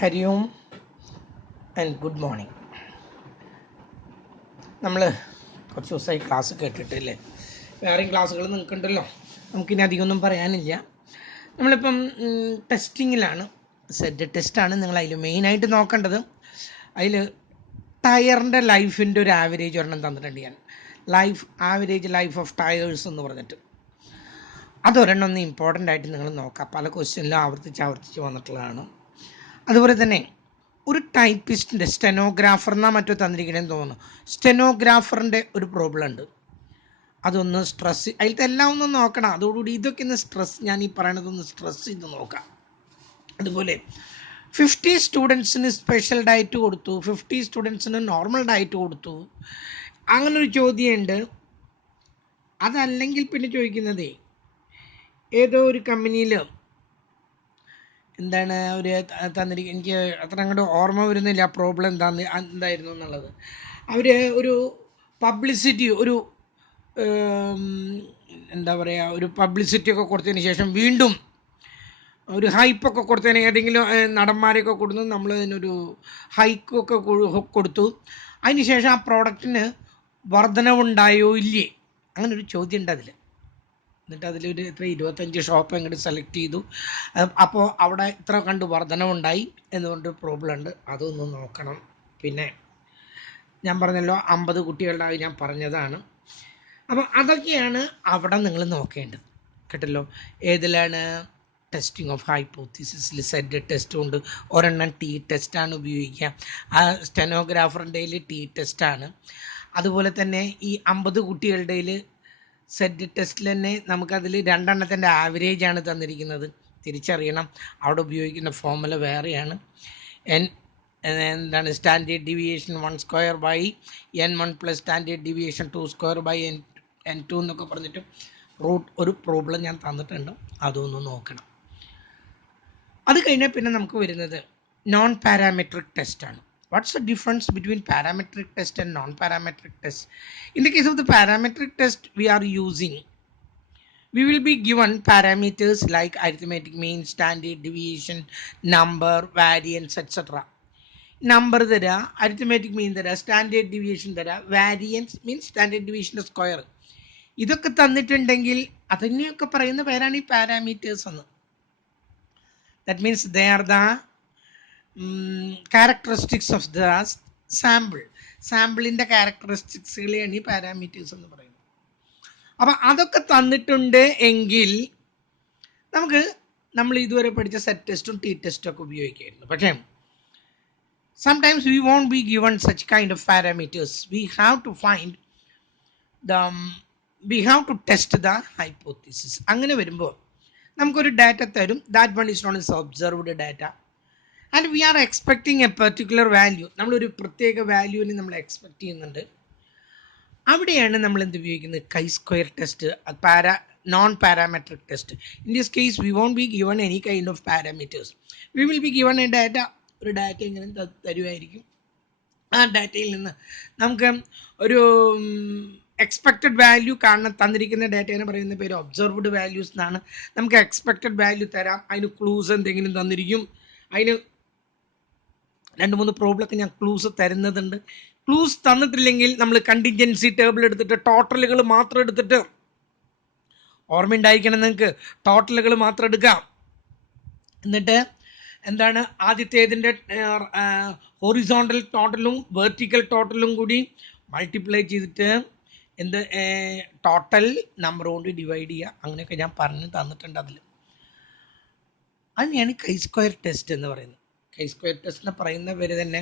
Hari ohm and good morning. നമ്മൾ കുറച്ച് ദിവസമായി ക്ലാസ് കേട്ടിട്ടില്ലേ? വേറെയും ക്ലാസ്സുകൾ നിൽക്കുന്നുണ്ടല്ലോ, നമുക്കിനി അധികമൊന്നും പറയാനില്ല. നമ്മളിപ്പം ടെസ്റ്റിങ്ങിലാണ്. സെറ്റ് ടെസ്റ്റാണ് നിങ്ങൾ അതിൽ മെയിനായിട്ട് നോക്കേണ്ടത്. അതിൽ ടയറിൻ്റെ ലൈഫിൻ്റെ ഒരു ആവറേജ് ഒരെണ്ണം തന്നിട്ടുണ്ട് ഞാൻ. ആവറേജ് ലൈഫ് ഓഫ് ടയേഴ്സ് എന്ന് പറഞ്ഞിട്ട് അതൊരെണ്ണം ഒന്ന് ഇമ്പോർട്ടൻ്റ് ആയിട്ട് നിങ്ങൾ നോക്കാം. പല ക്വസ്റ്റ്യനിലും ആവർത്തിച്ച് വന്നിട്ടുള്ളതാണ്. അതുപോലെ തന്നെ ഒരു ടൈപ്പിസ്റ്റിൻ്റെ സ്റ്റെനോഗ്രാഫറിനാ മറ്റോ തന്നിരിക്കണമെന്ന് തോന്നുന്നു. സ്റ്റെനോഗ്രാഫറിൻ്റെ ഒരു പ്രോബ്ലം ഉണ്ട്. അതൊന്ന് സ്ട്രെസ് അതിലത്തെ എല്ലാം ഒന്ന് നോക്കണം. അതോടുകൂടി ഇതൊക്കെ ഒന്ന് സ്ട്രെസ്, ഞാൻ ഈ പറയണതൊന്ന് സ്ട്രെസ് ചെയ്ത് നോക്കാം. അതുപോലെ 50 സ്റ്റുഡൻസിന് സ്പെഷ്യൽ ഡയറ്റ് കൊടുത്തു, 50 സ്റ്റുഡൻസിന് നോർമൽ ഡയറ്റ് കൊടുത്തു, അങ്ങനൊരു ചോദ്യമുണ്ട്. അതല്ലെങ്കിൽ പിന്നെ ചോദിക്കുന്നതേ ഏതോ ഒരു കമ്പനിയിൽ എന്താണ് ഒരു തന്നിരിക്കുക, എനിക്ക് അത്ര അങ്ങോട്ട് ഓർമ്മ വരുന്നില്ല പ്രോബ്ലം എന്തായിരുന്നു എന്നുള്ളത്. അവർ ഒരു പബ്ലിസിറ്റി എന്താ പറയുക, ഒരു പബ്ലിസിറ്റി ഒക്കെ കൊടുത്തതിന് ശേഷം വീണ്ടും ഒരു ഹൈപ്പൊക്കെ കൊടുത്തതിന് ഏതെങ്കിലും നടന്മാരെയൊക്കെ കൊടുത്തു, നമ്മൾ അതിനൊരു ഹൈക്കൊക്കെ കൊടുത്തു. അതിന് ശേഷം ആ പ്രോഡക്റ്റിന് വർധനവുണ്ടായോ ഇല്ലേ, അങ്ങനെ ഒരു ചോദ്യം ഉണ്ട് അതിൽ. എന്നിട്ട് അതിലൊരു 25 ഷോപ്പ് അങ്ങോട്ട് സെലക്ട് ചെയ്തു. അപ്പോൾ അവിടെ ഇത്ര കണ്ട് വർധനവുണ്ടായി എന്നുകൊണ്ട് പ്രോബ്ലം ഉണ്ട്, അതൊന്ന് നോക്കണം. പിന്നെ ഞാൻ പറഞ്ഞല്ലോ 50 കുട്ടികളുടെ ഞാൻ പറഞ്ഞതാണ്. അപ്പോൾ അതൊക്കെയാണ് അവിടെ നിങ്ങൾ നോക്കേണ്ടത് കേട്ടല്ലോ. ഏതിലാണ്? ടെസ്റ്റിംഗ് ഓഫ് ഹൈപ്പോത്തീസിസിൽ സെറ്റ് ടെസ്റ്റ് കൊണ്ട് ഒരെണ്ണം ടി ടെസ്റ്റാണ് ഉപയോഗിക്കുക. ആ സ്റ്റെനോഗ്രാഫറിൻ്റെ ടി ടെസ്റ്റാണ്. അതുപോലെ തന്നെ ഈ 50 കുട്ടികളുടെ സെറ്റ് ടെസ്റ്റിൽ തന്നെ നമുക്കതിൽ 2 എണ്ണത്തിൻ്റെ ആവറേജാണ് തന്നിരിക്കുന്നത്. തിരിച്ചറിയണം, അവിടെ ഉപയോഗിക്കുന്ന ഫോർമുല വേറെയാണ്. എന്താണ് standard deviation 1² n1 plus standard deviation 2² n2 എന്നൊക്കെ പറഞ്ഞിട്ട് ഒരു പ്രോബ്ലം ഞാൻ തന്നിട്ടുണ്ട്, അതൊന്ന് നോക്കണം. അത് കഴിഞ്ഞാൽ പിന്നെ നമുക്ക് വരുന്നത് നോൺ പാരാമെട്രിക് ടെസ്റ്റാണ്. What's the difference between parametric test and non-parametric test? In the case of the parametric test, we will be given parameters like arithmetic mean, standard deviation, number, variance, etc. Number തരാ, arithmetic mean തരാ, standard deviation തരാ, variance means standard deviation square. ഇതൊക്കെ തന്നിട്ടുണ്ടെങ്കിൽ അതിനെയൊക്കെ പറയുന്ന പേരാണ് ഈ parameters എന്ന്. That means they are the characteristics of the സാമ്പിളിൻ്റെ ക്യാരക്ടറിസ്റ്റിക്സുകളെയാണ് ഈ പാരാമീറ്റേഴ്സ് എന്ന് പറയുന്നത്. അപ്പം അതൊക്കെ തന്നിട്ടുണ്ട് എങ്കിൽ നമ്മൾ ഇതുവരെ പഠിച്ച സെറ്റ് ടെസ്റ്റും ടി ടെസ്റ്റും ഒക്കെ ഉപയോഗിക്കായിരുന്നു. പക്ഷേ sometimes we won't be given such kind of parameters. We have to test the hypothesis. അങ്ങനെ വരുമ്പോൾ നമുക്കൊരു ഡാറ്റ തരും. That one is known is observed data and we are expecting A particular value. നമ്മളൊരു പ്രത്യേക വാല്യൂവിന് നമ്മൾ എക്സ്പെക്ട് ചെയ്യുന്നുണ്ട്. അവിടെയാണ് നമ്മൾ എന്ത് ഉപയോഗിക്കുന്നത്? Chi square test, non parametric test. In this case we won't be given any kind of parameters. We will be given a data. ഒരു data ഇങ്ങനെ തരുമായിരിക്കും. ആ ഡാറ്റയിൽ നിന്ന് നമുക്ക് ഒരു എക്സ്പെക്റ്റഡ് വാല്യൂ കാണാൻ തന്നിരിക്കുന്ന ഡാറ്റേനെ പറയുന്ന പേര് ഒബ്സർവ്ഡ് വാല്യൂസ് എന്നാണ്. നമുക്ക് എക്സ്പെക്റ്റഡ് വാല്യൂ തരാം, അതിന് ക്ലൂസ് എന്തെങ്കിലും തന്നിരിക്കും. അതിന് 2-3 പ്രോബ്ലമൊക്കെ ഞാൻ ക്ലൂസ് തരുന്നതുണ്ട്. ക്ലൂസ് തന്നിട്ടില്ലെങ്കിൽ നമ്മൾ കണ്ടിൻജൻസി ടേബിൾ എടുത്തിട്ട് ടോട്ടലുകൾ മാത്രം എടുത്തിട്ട്, ഓർമ്മയുണ്ടായിരിക്കണം നിങ്ങൾക്ക്, ടോട്ടലുകൾ മാത്രം എടുക്കാം. എന്നിട്ട് എന്താണ് ആദ്യത്തേതിൻ്റെ ഹൊറിസോണ്ടൽ ടോട്ടലും വെർട്ടിക്കൽ ടോട്ടലും കൂടി മൾട്ടിപ്ലൈ ചെയ്തിട്ട് ടോട്ടൽ നമ്പർ കൊണ്ട് ഡിവൈഡ് ചെയ്യുക. അങ്ങനെയൊക്കെ ഞാൻ പറഞ്ഞു തന്നിട്ടുണ്ട്. അതിനെയാണ് കൈ സ്ക്വയർ ടെസ്റ്റ് എന്ന് പറയുന്നത്. കൈ സ്ക്വയർ ടെസ്റ്റിനെ പറയുന്ന പേര് തന്നെ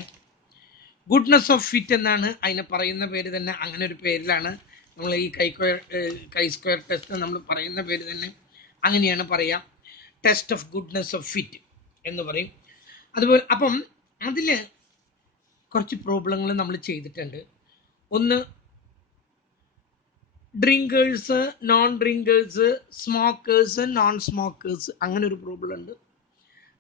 ഗുഡ്നെസ് ഓഫ് ഫിറ്റ് എന്നാണ് അതിനെ പറയുന്ന പേര് തന്നെ. അങ്ങനെ ഒരു പേരിലാണ് നമ്മൾ ഈ കൈ സ്ക്വയർ ടെസ്റ്റ് നമ്മൾ പറയുന്ന പേര് തന്നെ അങ്ങനെയാണ് പറയുക. Test of goodness of fit എന്ന് പറയും. അതുപോലെ അപ്പം അതിൽ കുറച്ച് പ്രോബ്ലങ്ങൾ നമ്മൾ ചെയ്തിട്ടുണ്ട്. ഒന്ന്, drinkers, non drinkers, smokers, non smokers, അങ്ങനെ ഒരു പ്രോബ്ലം ഉണ്ട്.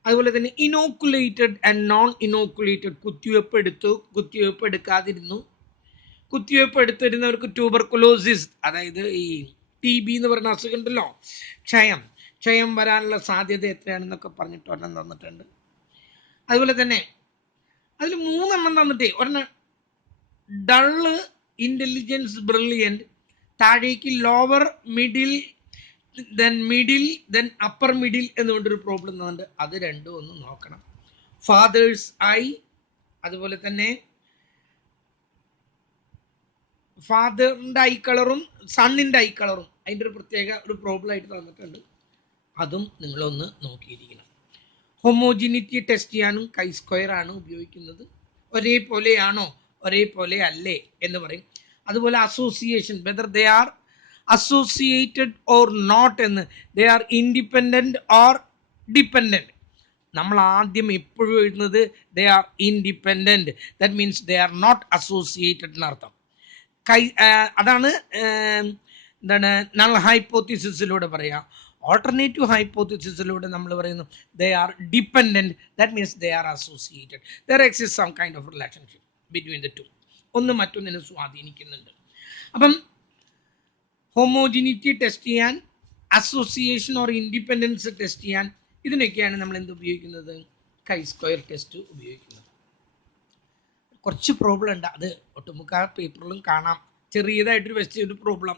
അതുപോലെ തന്നെ ഇനോക്കുലേറ്റഡ് ആൻഡ് നോൺ ഇനോക്കുലേറ്റഡ്, കുത്തിവെപ്പ് എടുത്തു, കുത്തിവെപ്പ് എടുക്കാതിരുന്നു. കുത്തിവെപ്പ് എടുത്തിരുന്നവർക്ക് ട്യൂബർകുലോസിസ്, അതായത് ഈ TB എന്ന് പറയുന്ന അസുഖം ഉണ്ടല്ലോ, ക്ഷയം വരാനുള്ള സാധ്യത എത്രയാണെന്നൊക്കെ പറഞ്ഞിട്ട് ഒരെണ്ണം തന്നിട്ടുണ്ട്. അതുപോലെ തന്നെ അതിൽ 3 തന്നിട്ടേ ഒരെണ്ണം ഡള്ള്, ഇൻ്റലിജൻസ്, ബ്രില്യൻറ്റ്, താഴേക്ക് lower, middle, then upper middle എന്നുകൊണ്ടൊരു പ്രോബ്ലം തന്നിട്ടുണ്ട്. അത് രണ്ടും ഒന്ന് നോക്കണം. ഫാദേഴ്സ് ഐ, അതുപോലെ തന്നെ ഫാദറിൻ്റെ ഐ കളറും സണ്ണിൻ്റെ ഐ കളറും അതിൻ്റെ ഒരു പ്രത്യേക ഒരു പ്രോബ്ലം ആയിട്ട് തന്നിട്ടുണ്ട്. അതും നിങ്ങളൊന്ന് നോക്കിയിരിക്കണം. ഹോമോജിനിറ്റി ടെസ്റ്റ് ചെയ്യാനും കൈ സ്ക്വയർ ആണ് ഉപയോഗിക്കുന്നത്. ഒരേപോലെയാണോ ഒരേപോലെ അല്ലേ എന്ന് പറയും. അതുപോലെ association, whether they are associated or not എന്ന്, they are independent or dependent. നമ്മൾ ആദ്യം എപ്പോഴും എഴുതുന്നത് they are independent, that means they are not associated എന്നർത്ഥം. അതാണ് എന്താണ് നൾ ഹൈപ്പോത്തിസിസിലൂടെ പറയുക. ഓൾട്ടർനേറ്റീവ് ഹൈപ്പോത്തിസിസിലൂടെ നമ്മൾ പറയുന്നു they are dependent, that means they are associated, there exist some kind of relationship between the two. ഒന്ന് മറ്റൊന്നിനെ സ്വാധീനിക്കുന്നുണ്ട്. അപ്പം ഹോമോജിനിറ്റി ടെസ്റ്റ് ചെയ്യാൻ, അസോസിയേഷൻ ഓർ ഇൻഡിപെൻഡൻസ് ടെസ്റ്റ് ചെയ്യാൻ, ഇതിനൊക്കെയാണ് നമ്മൾ എന്ത് ഉപയോഗിക്കുന്നത്, കൈ സ്ക്വയർ ടെസ്റ്റ് ഉപയോഗിക്കുന്നത്. കുറച്ച് പ്രോബ്ലം ഉണ്ട്, അത് ഒട്ടുമുക്ക പേപ്പറിലും കാണാം. ചെറിയതായിട്ടൊരു ഒരു പ്രോബ്ലം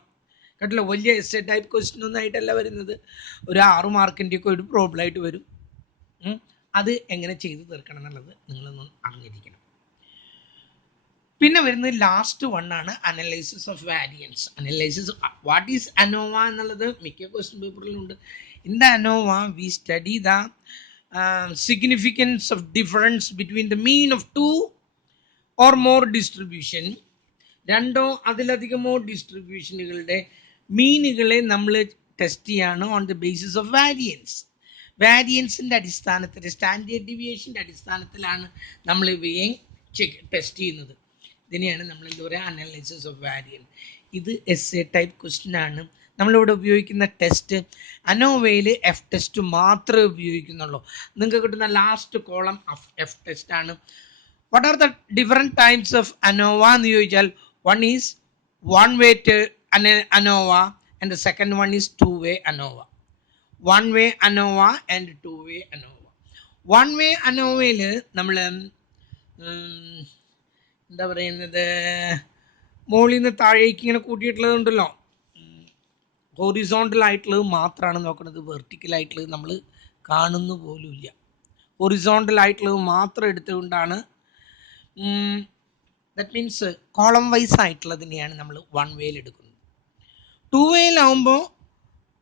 കേട്ടില്ല, വലിയ എസ്സേ ടൈപ്പ് ക്വസ്റ്റ്യൻ ഒന്നും ആയിട്ടല്ല വരുന്നത്. ഒരു 6 മാർക്കിൻ്റെയൊക്കെ ഒരു പ്രോബ്ലം ആയിട്ട് വരും. അത് എങ്ങനെ ചെയ്ത് തീർക്കണം എന്നുള്ളത് നിങ്ങളൊന്ന് അറിഞ്ഞിരിക്കണം. പിന്നെ വരുന്നത് ലാസ്റ്റ് വണ്ണാണ് analysis of variance. Analysis what is ANOVA എന്നുള്ളത് മിക്ക ക്വസ്റ്റ്യൻ പേപ്പറിലുണ്ട്. In the ANOVA we study the significance of difference between the mean of 2 or more distribution. 2 അതിലധികമോ ഡിസ്ട്രിബ്യൂഷനുകളുടെ മീനുകളെ നമ്മൾ ടെസ്റ്റ് ചെയ്യാണ് on the basis of variance. വാരിയൻസിൻ്റെ അടിസ്ഥാനത്തിൽ, സ്റ്റാൻഡേർഡ് ഡീവിയേഷൻ്റെ അടിസ്ഥാനത്തിലാണ് നമ്മൾ ഇവയെ ടെസ്റ്റ് ചെയ്യുന്നത്. ഇതിനെയാണ് നമ്മൾ എന്താ പറയുക, അനാലിസിസ് ഓഫ് വാരിയൻസ്. ഇത് എസ്സേ ടൈപ്പ് ക്വസ്റ്റ്യൻ ആണ്. നമ്മളിവിടെ ഉപയോഗിക്കുന്ന ടെസ്റ്റ് അനോവയിൽ എഫ് ടെസ്റ്റ് മാത്രമേ ഉപയോഗിക്കുന്നുള്ളൂ. നിങ്ങൾക്ക് കിട്ടുന്ന ലാസ്റ്റ് കോളം എഫ് ടെസ്റ്റ് ആണ്. What are the different types of ANOVA എന്ന് ചോദിച്ചാൽ, one is one way ANOVA and the second one is two way ANOVA. One way ANOVA and two way ANOVA. One way ANOVയിൽ നമ്മൾ എന്താ പറയുന്നത്, മുകളിൽ നിന്ന് താഴേക്ക് ഇങ്ങനെ കൂട്ടിയിട്ടുള്ളതുണ്ടല്ലോ, ഹൊറിസോണ്ടൽ ആയിട്ടുള്ളത് മാത്രമാണ് നോക്കുന്നത്. വെർട്ടിക്കൽ ആയിട്ടുള്ളത് നമ്മൾ കാണുന്നു പോലുമില്ല. ഹൊറിസോണ്ടൽ ആയിട്ടുള്ളത് മാത്രം എടുത്തുകൊണ്ടാണ്, ദാറ്റ് മീൻസ് കോളം വൈസ് ആയിട്ടുള്ളതിനെയാണ് നമ്മൾ വൺ വേയിൽ എടുക്കുന്നത്. ടു വേയിലാവുമ്പോൾ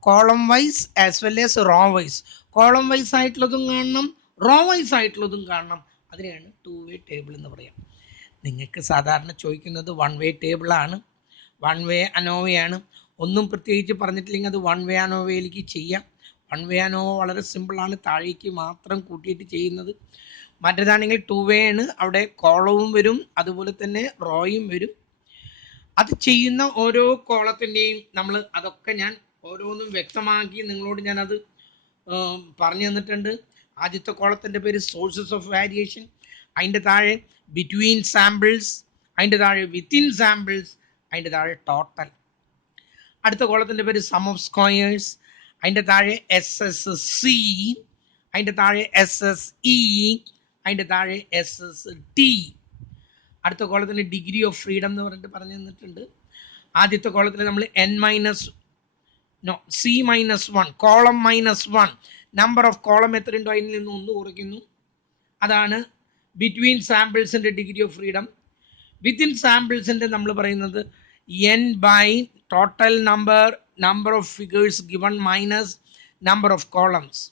column wise as well as row wise, column wise ആയിട്ടുള്ളതും കാണണം, റോ വൈസ് ആയിട്ടുള്ളതും കാണണം. അതിനെയാണ് ടു വേ ടേബിൾ എന്ന് പറയാം. നിങ്ങൾക്ക് സാധാരണ ചോദിക്കുന്നത് വൺ വേ ടേബിളാണ്, വൺ വേ അനോവയാണ്. ഒന്നും പ്രത്യേകിച്ച് പറഞ്ഞിട്ടില്ലെങ്കിൽ അത് വൺ വേ അനോവയിലേക്ക് ചെയ്യാം. വൺ വേ അനോവ വളരെ സിമ്പിളാണ്, താഴേക്ക് മാത്രം കൂട്ടിയിട്ട് ചെയ്യുന്നത്. മറ്റേതാണെങ്കിൽ ടു വേ ആണ്, അവിടെ കോളവും വരും അതുപോലെ തന്നെ റോയും വരും. അത് ചെയ്യുന്ന ഓരോ കോളത്തിൻ്റെയും നമ്മൾ അതൊക്കെ ഞാൻ ഓരോന്നും വ്യക്തമാക്കി നിങ്ങളോട് ഞാനത് പറഞ്ഞു തന്നിട്ടുണ്ട്. ആദ്യത്തെ കോളത്തിൻ്റെ പേര് സോഴ്സസ് ഓഫ് വാരിയേഷൻ, അതിൻ്റെ താഴെ ബിറ്റ്വീൻ സാമ്പിൾസ്, അതിൻ്റെ താഴെ വിത്തിൻ സാമ്പിൾസ്, അതിൻ്റെ താഴെ ടോട്ടൽ. അടുത്ത കോളത്തിൻ്റെ പേര് സം ഓഫ് സ്ക്വയേഴ്സ്, അതിൻ്റെ താഴെ SSC, അതിൻ്റെ താഴെ SSE, അതിൻ്റെ താഴെ SST. അടുത്ത കോളത്തിന് ഡിഗ്രി ഓഫ് ഫ്രീഡം എന്ന് പറഞ്ഞിട്ട് പറഞ്ഞു തന്നിട്ടുണ്ട്. ആദ്യത്തെ കോളത്തിൽ നമ്മൾ C-1 column -1 number of column എത്രയുണ്ടോ അതിൽ നിന്ന് 1 കുറയ്ക്കുന്നു. അതാണ് ബിറ്റ്വീൻ സാമ്പിൾസിൻ്റെ ഡിഗ്രി ഓഫ് ഫ്രീഡം. വിത്തിൻ സാമ്പിൾസിൻ്റെ നമ്മൾ പറയുന്നത് n by total number of figures given minus number of columns.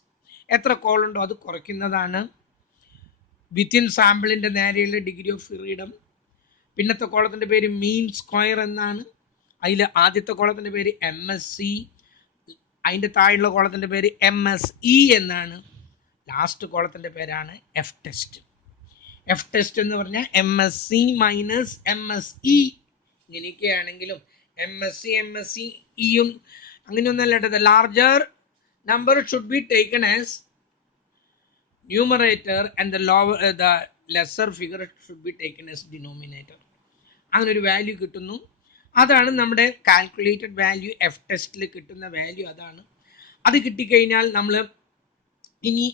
എത്ര കോളുണ്ടോ അത് കുറയ്ക്കുന്നതാണ് വിത്തിൻ സാമ്പിളിൻ്റെ നേരെയുള്ള ഡിഗ്രി ഓഫ് ഫ്രീഡം. പിന്നത്തെ കോളത്തിൻ്റെ പേര് മീൻ സ്ക്വയർ എന്നാണ്. അതിൽ ആദ്യത്തെ കോളത്തിൻ്റെ പേര് MSC, അതിൻ്റെ താഴെയുള്ള കോളത്തിൻ്റെ പേര് MSE എന്നാണ്. ലാസ്റ്റ് കോളത്തിൻ്റെ പേരാണ് എഫ് ടെസ്റ്റ്. എഫ് ടെസ്റ്റ് എന്ന് പറഞ്ഞാൽ MSC മൈനസ് MSE. ഇങ്ങനെയൊക്കെയാണെങ്കിലും MSC MSEയും അങ്ങനെയൊന്നല്ല കേട്ടത്. Larger number should be taken as numerator and the lesser figure should be taken as denominator. അങ്ങനെ ഒരു വാല്യൂ കിട്ടുന്നു. അതാണ് നമ്മുടെ കാൽക്കുലേറ്റഡ് വാല്യൂ. എഫ് ടെസ്റ്റിൽ കിട്ടുന്ന വാല്യൂ അതാണ്. അത് കിട്ടിക്കഴിഞ്ഞാൽ നമ്മൾ ഇനി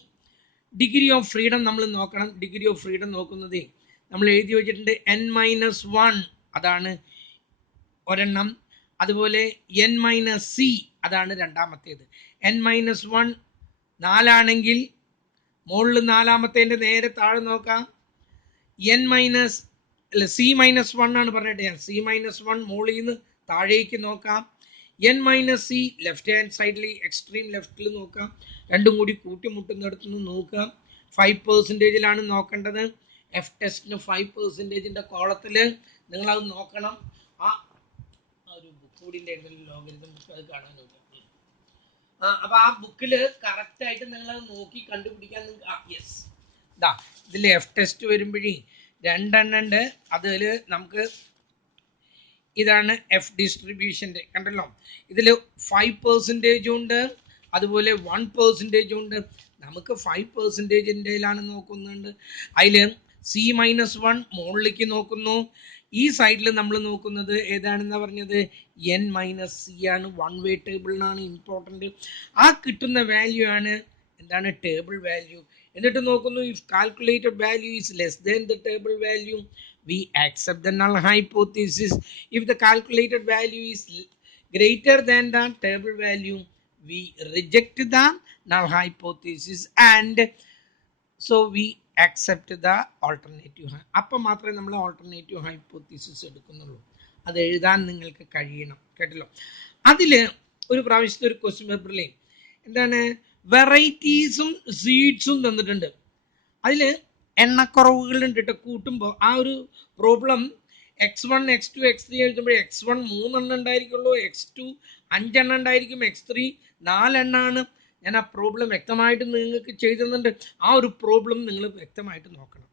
ഡിഗ്രി ഓഫ് ഫ്രീഡം നമ്മൾ നോക്കണം. ഡിഗ്രി ഓഫ് ഫ്രീഡം നോക്കുന്നത് നമ്മൾ എഴുതി വെച്ചിട്ടുണ്ട് n-1 അതാണ് ഒരെണ്ണം. അതുപോലെ n-c അതാണ് രണ്ടാമത്തേത്. n-1 4ആണെങ്കിൽ മുകളിൽ നാലാമത്തേൻ്റെ നേരെ താഴെ നോക്കാം. c-1 ആണ് പറഞ്ഞിട്ട് ഞാൻ c-1 മുകളിൽ നിന്ന് താഴേക്ക് നോക്കാം. n-c ലെഫ്റ്റ് ഹാൻഡ് സൈഡിൽ എക്സ്ട്രീം ലെഫ്റ്റിൽ നോക്കാം. രണ്ടും കൂടി കൂട്ടിമുട്ടുന്നിടത്ത് നിന്ന് നോക്കാം. 5% നോക്കേണ്ടത്. എഫ് ടെസ്റ്റിന് 5%ന്റെ കോളത്തിൽ നിങ്ങളത് നോക്കണം. ആ ഒരു ബുക്ക് കൂടി ലോഗരിതം ബുക്ക് അത് കാണാൻ നോക്കാം. അപ്പൊ ആ ബുക്കില് കറക്റ്റ് ആയിട്ട് നിങ്ങൾ നോക്കി കണ്ടുപിടിക്കാൻ യെസ് ഇതാ ഇതിൽ എഫ് ടെസ്റ്റ് വരുമ്പോഴേ 2 എണ്ണം ഉണ്ട്. അതിൽ നമുക്ക് ഇതാണ് എഫ് ഡിസ്ട്രിബ്യൂഷൻ്റെ കണ്ടല്ലോ. ഇതിൽ 5% ഉണ്ട്, അതുപോലെ 1% ഉണ്ട്. നമുക്ക് 5%ലാണ് നോക്കുന്നുണ്ട്. അതിൽ c-1 മുകളിലേക്ക് നോക്കുന്നു. ഈ സൈഡിൽ നമ്മൾ നോക്കുന്നത് ഏതാണെന്നാ പറഞ്ഞത് n-c ആണ്. 1 വേ ടേബിളിനാണ് ഇമ്പോർട്ടൻറ്റ്. ആ കിട്ടുന്ന വാല്യൂ ആണ് എന്താണ് ടേബിൾ വാല്യൂ. എന്നിട്ട് നോക്കുന്നു if calculated value is less than the table value we accept the null hypothesis. If the calculated value is greater than the table value, we reject the null hypothesis and so we accept the alternative. അപ്പം മാത്രമേ നമ്മൾ alternative hypothesis എടുക്കുന്നുള്ളൂ. അത് എഴുതാൻ നിങ്ങൾക്ക് കഴിയണം കേട്ടല്ലോ. അതിൽ ഒരു പ്രാവശ്യത്തെ ഒരു ക്വസ്റ്റ്യൻ പേപ്പറിൽ എന്താണ് വെറൈറ്റീസും സീഡ്സും തന്നിട്ടുണ്ട്. അതിൽ എണ്ണക്കുറവുകളുണ്ട് കേട്ടോ. കൂട്ടുമ്പോൾ ആ ഒരു പ്രോബ്ലം x1 x2 x3 എഴുതുമ്പോൾ x1 3 ഉണ്ടായിരിക്കുള്ളൂ, x2 5 ഉണ്ടായിരിക്കും, x3 4 ഞാൻ ആ പ്രോബ്ലം വ്യക്തമായിട്ട് നിങ്ങൾക്ക് ചെയ്തുന്നുണ്ട്. ആ ഒരു പ്രോബ്ലം നിങ്ങൾ വ്യക്തമായിട്ട് നോക്കണം.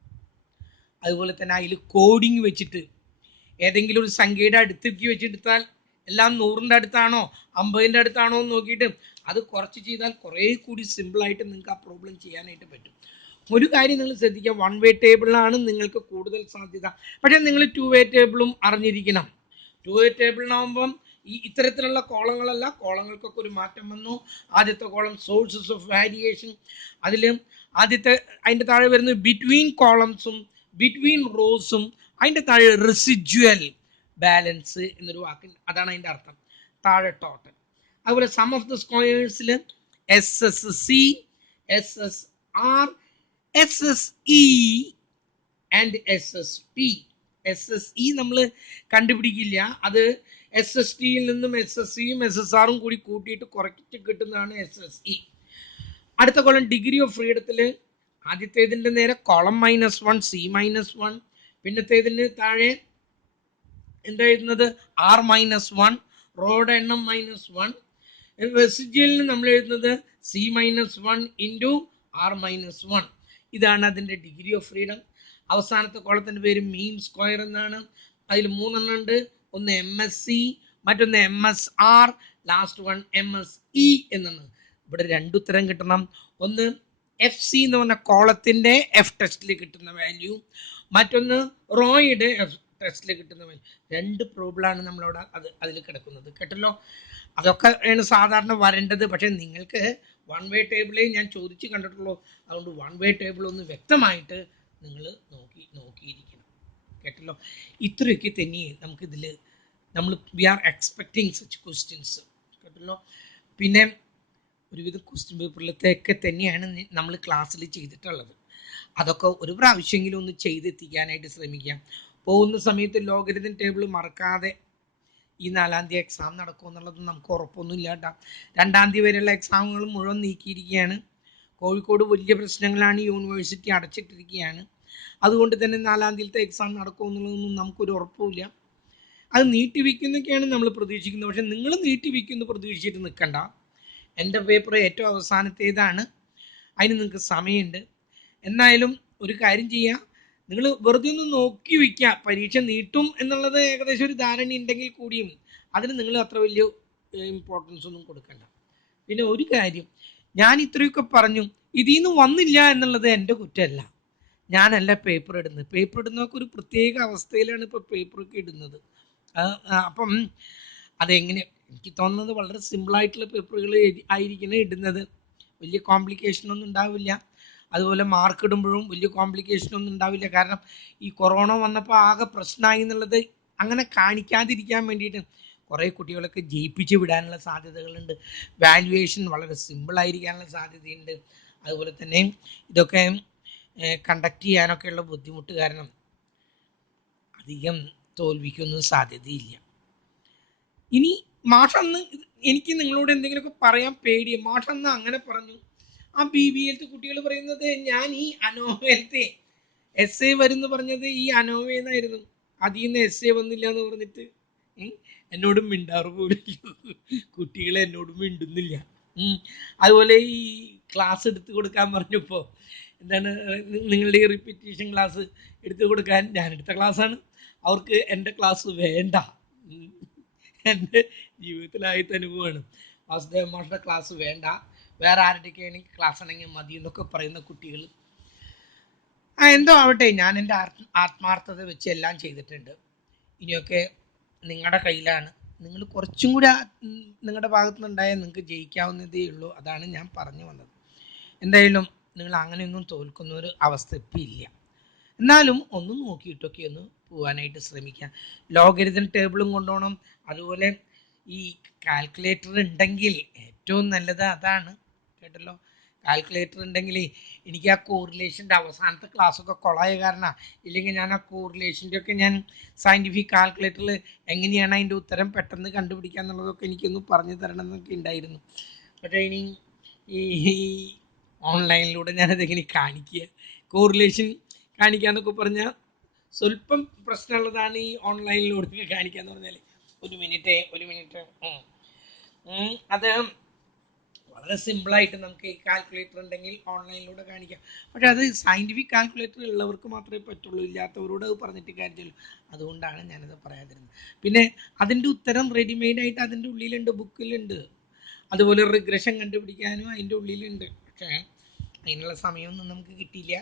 അതുപോലെ തന്നെ അതിൽ കോഡിങ് വെച്ചിട്ട് ഏതെങ്കിലും ഒരു സംഖ്യയുടെ അടുത്തേക്ക് വെച്ചെടുത്താൽ എല്ലാം 100ന്റെ അടുത്താണോ 50ന്റെ അടുത്താണോ എന്ന് നോക്കിയിട്ട് അത് കുറച്ച് ചെയ്താൽ കുറേ കൂടി സിമ്പിളായിട്ട് നിങ്ങൾക്ക് ആ പ്രോബ്ലം ചെയ്യാനായിട്ട് പറ്റും. ഒരു കാര്യം നിങ്ങൾ ശ്രദ്ധിക്കുക, 1 വേ ടേബിളിലാണ് നിങ്ങൾക്ക് കൂടുതൽ സാധ്യത. പക്ഷേ നിങ്ങൾ 2 വേ ടേബിളും അറിഞ്ഞിരിക്കണം. 2 വേ ടേബിളിനാകുമ്പം ഈ ഇത്തരത്തിലുള്ള കോളങ്ങളല്ല, കോളങ്ങൾക്കൊക്കെ ഒരു മാറ്റം വന്നു. ആദ്യത്തെ കോളം സോഴ്സസ് ഓഫ് വേരിയേഷൻ, അതിൽ അതിൻ്റെ താഴെ വരുന്നത് ബിറ്റ്വീൻ കോളംസും ബിറ്റ്വീൻ റോസും, അതിൻ്റെ താഴെ റെസിജ്വൽ ബാലൻസ് എന്നൊരു വാക്ക്, അതാണ് അതിൻ്റെ അർത്ഥം. താഴെ ടോട്ടൽ. അതുപോലെ സം ഓഫ് ദ സ്ക്വയേഴ്സിൽ SSC, SSR, SSE and SSP. SSE നമ്മൾ കണ്ടുപിടിക്കില്ല, അത് SSTയിൽ നിന്നും SSCയും SSRും കൂടി കൂട്ടിയിട്ട് കുറച്ച് കിട്ടുന്നതാണ് SSE. അടുത്ത കോളം ഡിഗ്രി ഓഫ് ഫ്രീഡത്തിൽ ആദ്യത്തേതിൻ്റെ നേരെ കോളം -1 c-1, പിന്നത്തേതിന് താഴെ എന്താ എഴുതുന്നത് r-1, റോഡ് എണ്ണം -1. റെസിജ്വലിന് നമ്മൾ എഴുതുന്നത് c-1 ഇൻറ്റു r-1. ഇതാണ് അതിൻ്റെ ഡിഗ്രി ഓഫ് ഫ്രീഡം. അവസാനത്തെ കോളത്തിൻ്റെ പേര് മീൻ സ്ക്വയർ എന്നാണ്. അതിൽ 3 എണ്ണം ഉണ്ട്. ഒന്ന് MSC, മറ്റൊന്ന് MSR, ലാസ്റ്റ് വൺ MSE എന്നാണ്. ഇവിടെ 2 ഉത്തരം കിട്ടണം. ഒന്ന് FC എന്ന് പറഞ്ഞ കോളത്തിൻ്റെ എഫ് ടെസ്റ്റിൽ കിട്ടുന്ന വാല്യൂ, മറ്റൊന്ന് റോയുടെ എഫ് ടെസ്റ്റിൽ കിട്ടുന്ന വാല്യൂ. 2 പ്രോബ്ലമാണ് നമ്മളവിടെ അതിൽ കിടക്കുന്നത് കേട്ടല്ലോ. അതൊക്കെ ആണ് സാധാരണ വരേണ്ടത്. പക്ഷേ നിങ്ങൾക്ക് 1 വേ ടേബിളേ ഞാൻ ചോദിച്ച് കണ്ടിട്ടുള്ളൂ. അതുകൊണ്ട് 1 വേ ടേബിൾ ഒന്ന് വ്യക്തമായിട്ട് നിങ്ങൾ നോക്കിയിരിക്കണം കേട്ടല്ലോ. ഇത്രയൊക്കെ തന്നെ നമുക്കിതിൽ we are expecting such questions കേട്ടല്ലോ. പിന്നെ ഒരുവിധം ക്വസ്റ്റ്യൻ പേപ്പറിലത്തെയൊക്കെ തന്നെയാണ് നമ്മൾ ക്ലാസ്സിൽ ചെയ്തിട്ടുള്ളത്. അതൊക്കെ ഒരു പ്രാവശ്യമെങ്കിലും ഒന്ന് ചെയ്തെത്തിക്കാനായിട്ട് ശ്രമിക്കാം. പോകുന്ന സമയത്ത് ലോഗരിതം ടേബിൾ മറക്കാതെ. ഈ 4-ാം തീയതി എക്സാം നടക്കും എന്നുള്ളത് നമുക്ക് ഉറപ്പൊന്നുമില്ല കേട്ടോ. 2-ാം തീയതി വരെയുള്ള എക്സാമുകൾ മുഴുവൻ നീക്കിയിരിക്കുകയാണ്. കോഴിക്കോട് വലിയ പ്രശ്നങ്ങളാണ്, യൂണിവേഴ്സിറ്റി അടച്ചിട്ടിരിക്കുകയാണ്. അതുകൊണ്ട് തന്നെ 4-ാം തീയതിയിലത്തെ എക്സാം നടക്കും എന്നുള്ളതൊന്നും നമുക്കൊരു ഉറപ്പുമില്ല. അത് നീട്ടിവെക്കുന്നൊക്കെയാണ് നമ്മൾ പ്രതീക്ഷിക്കുന്നത്. പക്ഷെ നിങ്ങൾ നീട്ടിവെക്കുന്നു പ്രതീക്ഷിച്ചിട്ട് നിൽക്കണ്ട. എൻ്റെ പേപ്പർ ഏറ്റവും അവസാനത്തേതാണ്, അതിന് നിങ്ങൾക്ക് സമയമുണ്ട്. എന്നാലും ഒരു കാര്യം ചെയ്യുക, നിങ്ങൾ വെറുതെ ഒന്ന് നോക്കി വയ്ക്കുക. പരീക്ഷ നീട്ടും എന്നുള്ളത് ഏകദേശം ഒരു ധാരണ ഉണ്ടെങ്കിൽ കൂടിയും അതിന് നിങ്ങൾ അത്ര വലിയ ഇമ്പോർട്ടൻസ് ഒന്നും കൊടുക്കണ്ട. പിന്നെ ഒരു കാര്യം, ഞാൻ ഇത്രയൊക്കെ പറഞ്ഞു, ഇതിൽ നിന്ന് വന്നില്ല എന്നുള്ളത് എൻ്റെ കുറ്റമല്ല. ഞാനല്ല പേപ്പർ ഇടുന്നത്. പേപ്പർ ഇടുന്നതൊക്കെ ഒരു പ്രത്യേക അവസ്ഥയിലാണ് ഇപ്പോൾ പേപ്പറൊക്കെ ഇടുന്നത്. അപ്പം അതെങ്ങനെ, എനിക്ക് തോന്നുന്നത് വളരെ സിമ്പിളായിട്ടുള്ള പേപ്പറുകൾ ആയിരിക്കണം ഇടുന്നത്. വലിയ കോംപ്ലിക്കേഷനൊന്നും ഉണ്ടാവില്ല. അതുപോലെ മാർക്ക് ഇടുമ്പോഴും വലിയ കോംപ്ലിക്കേഷനൊന്നും ഉണ്ടാവില്ല. കാരണം ഈ കൊറോണ വന്നപ്പോൾ ആകെ പ്രശ്നമായി എന്നുള്ളത് അങ്ങനെ കാണിക്കാതിരിക്കാൻ വേണ്ടിയിട്ട് കുറേ കുട്ടികളൊക്കെ ജയിപ്പിച്ച് വിടാനുള്ള സാധ്യതകളുണ്ട്. വാല്യുവേഷൻ വളരെ സിമ്പിളായിരിക്കാനുള്ള സാധ്യതയുണ്ട്. അതുപോലെ തന്നെ ഇതൊക്കെ കണ്ടക്ട് ചെയ്യാനൊക്കെയുള്ള ബുദ്ധിമുട്ട് കാരണം അധികം തോൽവിക്കൊന്നും സാധ്യതയില്ല. ഇനി മാഷന്ന് എനിക്ക് നിങ്ങളോട് എന്തെങ്കിലുമൊക്കെ പറയാൻ പേടിയ മാഷന്ന് അങ്ങനെ പറഞ്ഞു. ആ BBLത്തെ കുട്ടികൾ പറയുന്നത് ഞാൻ ഈ അനോവയിലത്തെ എസ് എ വരുന്നു പറഞ്ഞത് ഈ അനോവയെന്നായിരുന്നു, അതിൽ നിന്ന് എസ് എ വന്നില്ല എന്ന് പറഞ്ഞിട്ട് എന്നോടും മിണ്ടാറ് പോലും കുട്ടികളെ എന്നോടും മിണ്ടുന്നില്ല. അതുപോലെ ഈ ക്ലാസ് എടുത്തു കൊടുക്കാൻ പറഞ്ഞപ്പോൾ എന്താണ് നിങ്ങളുടെ ഈ റിപ്പീറ്റേഷൻ ക്ലാസ് എടുത്തു കൊടുക്കാൻ ഞാൻ എടുത്ത ക്ലാസ്സാണ്, അവർക്ക് എൻ്റെ ക്ലാസ് വേണ്ട. എൻ്റെ ജീവിതത്തിലായിട്ട് അനുഭവമാണ്. വാസുദേവ മാഷയുടെ ക്ലാസ് വേണ്ട, വേറെ ആരുടെയൊക്കെയാണ് ക്ലാസ് ആണെങ്കിൽ മതി എന്നൊക്കെ പറയുന്ന കുട്ടികൾ. എന്തോ ആവട്ടെ, ഞാൻ എൻ്റെ ആത്മാർത്ഥത വെച്ച് എല്ലാം ചെയ്തിട്ടുണ്ട്. ഇനിയൊക്കെ നിങ്ങളുടെ കയ്യിലാണ്. നിങ്ങൾ കുറച്ചും കൂടി നിങ്ങളുടെ ഭാഗത്തു നിന്നുണ്ടായാൽ നിങ്ങൾക്ക് ജയിക്കാവുന്നതേ ഉള്ളൂ. അതാണ് ഞാൻ പറഞ്ഞു വന്നത്. എന്തായാലും നിങ്ങൾ അങ്ങനെയൊന്നും തോൽക്കുന്ന ഒരു അവസ്ഥ ഇപ്പം ഇല്ല. എന്നാലും ഒന്ന് നോക്കിയിട്ടൊക്കെ ഒന്ന് പോകാനായിട്ട് ശ്രമിക്കാം. ലോഗരിതം ടേബിളും കൊണ്ടുപോകണം. അതുപോലെ ഈ കാൽക്കുലേറ്റർ ഉണ്ടെങ്കിൽ ഏറ്റവും നല്ലത് അതാണ്. കേട്ടല്ലോ, കാൽക്കുലേറ്റർ ഉണ്ടെങ്കിൽ എനിക്ക് ആ കോറിലേഷൻ്റെ അവസാനത്തെ ക്ലാസ്സൊക്കെ കൊളായ കാരണം, ഇല്ലെങ്കിൽ ഞാൻ ആ കോറിലേഷൻ്റെ ഒക്കെ ഞാൻ സയൻറ്റിഫിക് കാൽക്കുലേറ്ററിൽ എങ്ങനെയാണ് അതിൻ്റെ ഉത്തരം പെട്ടെന്ന് കണ്ടുപിടിക്കുക എന്നുള്ളതൊക്കെ എനിക്കൊന്ന് പറഞ്ഞു തരണം എന്നൊക്കെ ഉണ്ടായിരുന്നു. പക്ഷേ ഇനി ഈ ഓൺലൈനിലൂടെ ഞാനതെങ്ങനെ കാണിക്കുക, കോറിലേഷൻ കാണിക്കാന്നൊക്കെ പറഞ്ഞാൽ സ്വല്പം പ്രശ്നമുള്ളതാണ്. ഈ ഓൺലൈനിലൂടെ കാണിക്കാന്ന് പറഞ്ഞാൽ ഒരു മിനിറ്റ് അത് വളരെ സിമ്പിളായിട്ട് നമുക്ക് ഈ കാൽക്കുലേറ്റർ ഉണ്ടെങ്കിൽ ഓൺലൈനിലൂടെ കാണിക്കാം. പക്ഷെ അത് സയൻറ്റിഫിക് കാൽക്കുലേറ്റർ ഉള്ളവർക്ക് മാത്രമേ പറ്റുള്ളൂ, ഇല്ലാത്തവരോട് അത് പറഞ്ഞിട്ട് കാര്യമില്ല. അതുകൊണ്ടാണ് ഞാനത് പറയാതിരുന്നത്. പിന്നെ അതിൻ്റെ ഉത്തരം റെഡിമെയ്ഡായിട്ട് അതിൻ്റെ ഉള്ളിലുണ്ട്, ബുക്കിലുണ്ട്. അതുപോലെ റിഗ്രഷൻ കണ്ടുപിടിക്കാനും അതിൻ്റെ ഉള്ളിലുണ്ട്. പക്ഷേ അതിനുള്ള സമയമൊന്നും നമുക്ക് കിട്ടിയില്ല.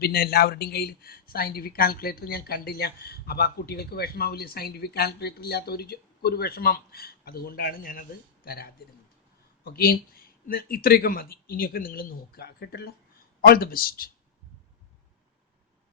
പിന്നെ എല്ലാവരുടെയും കയ്യിൽ സയൻറ്റിഫിക് കാൽക്കുലേറ്റർ ഞാൻ കണ്ടില്ല. അപ്പോൾ ആ കുട്ടികൾക്ക് വിഷമാവില്ല, സയൻറ്റിഫിക് കാൽക്കുലേറ്റർ ഇല്ലാത്ത ഒരു വിഷമം. അതുകൊണ്ടാണ് ഞാനത് തരാതിരുന്നത്. ഓക്കെ, ഇത്രയൊക്കെ മതി. ഇനിയൊക്കെ നിങ്ങൾ നോക്കുക. കേട്ടല്ലോ. All the best.